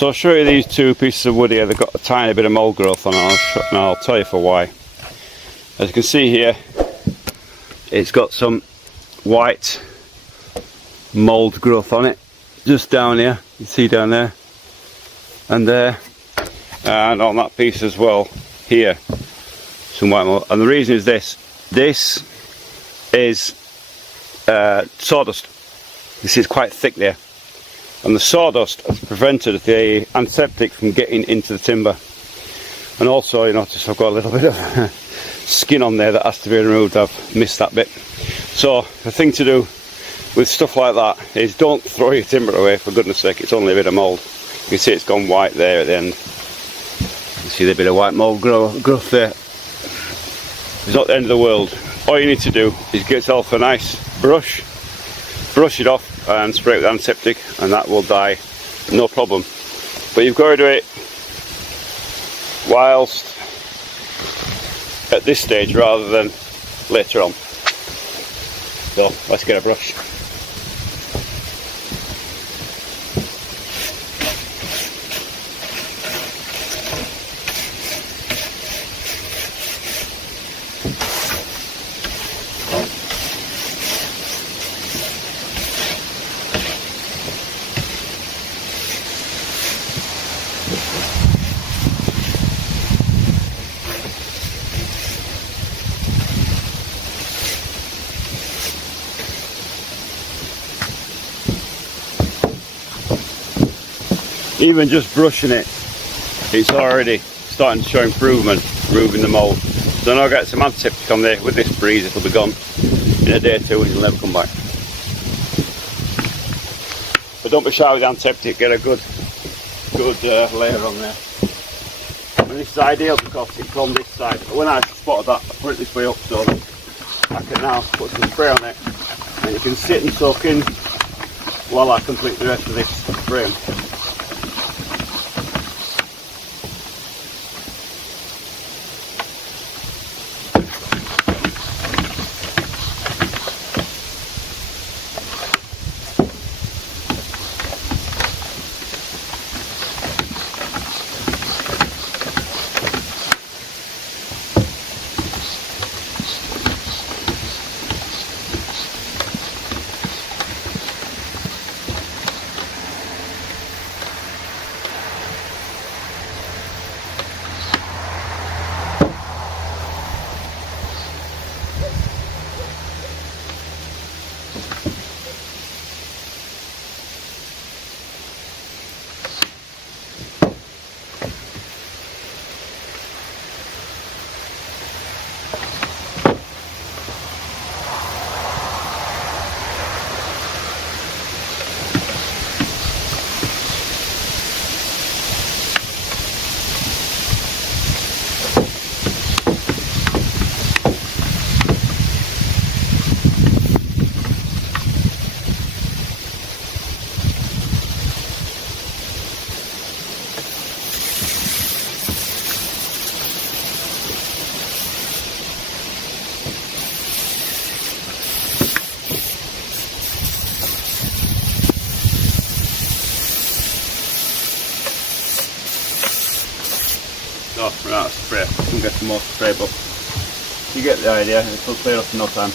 So I'll show you these two pieces of wood here. They've got a tiny bit of mould growth on it, and I'll tell you for why. As you can see here, it's got some white mould growth on it, just down here. You see down there and there, and on that piece as well here, some white mould. And the reason is this is sawdust. You see it's quite thick there, and the sawdust has prevented the antiseptic from getting into the timber. And also, you notice I've got a little bit of skin on there that has to be removed. I've missed that bit. So the thing to do with stuff like that is don't throw your timber away, for goodness sake. It's only a bit of mould. You can see it's gone white there at the end. You see the bit of white mould growth there. It's not the end of the world. All you need to do is get yourself a nice brush it off and spray it with antiseptic, and that will die, no problem. But you've got to do it whilst at this stage rather than later on. So let's get a brush. Even just brushing it, it's already starting to show improvement, removing the mould. So now I'll get some antiseptic on there. With this breeze it'll be gone in a day or two and it'll never come back. But don't be shy with the antiseptic, get a good layer on there. And this is ideal because it's on this side. But when I spotted that, I put it this way up so I can now put some spray on it, and it can sit and soak in while I complete the rest of this frame. So we're out of spray. We can get some more spray, but you get the idea. It'll clear up in no time.